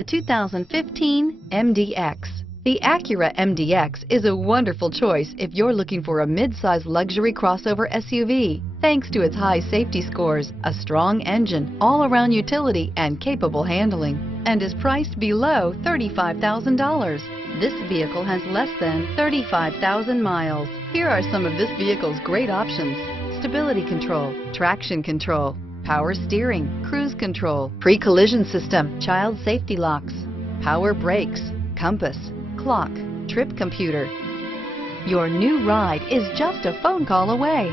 The 2015 MDX. The Acura MDX is a wonderful choice if you're looking for a mid-size luxury crossover SUV. Thanks to its high safety scores, a strong engine, all-around utility, and capable handling, and is priced below $35,000. This vehicle has less than 35,000 miles. Here are some of this vehicle's great options: stability control, traction control, power steering, cruise control, pre-collision system, child safety locks, power brakes, compass, clock, trip computer. Your new ride is just a phone call away.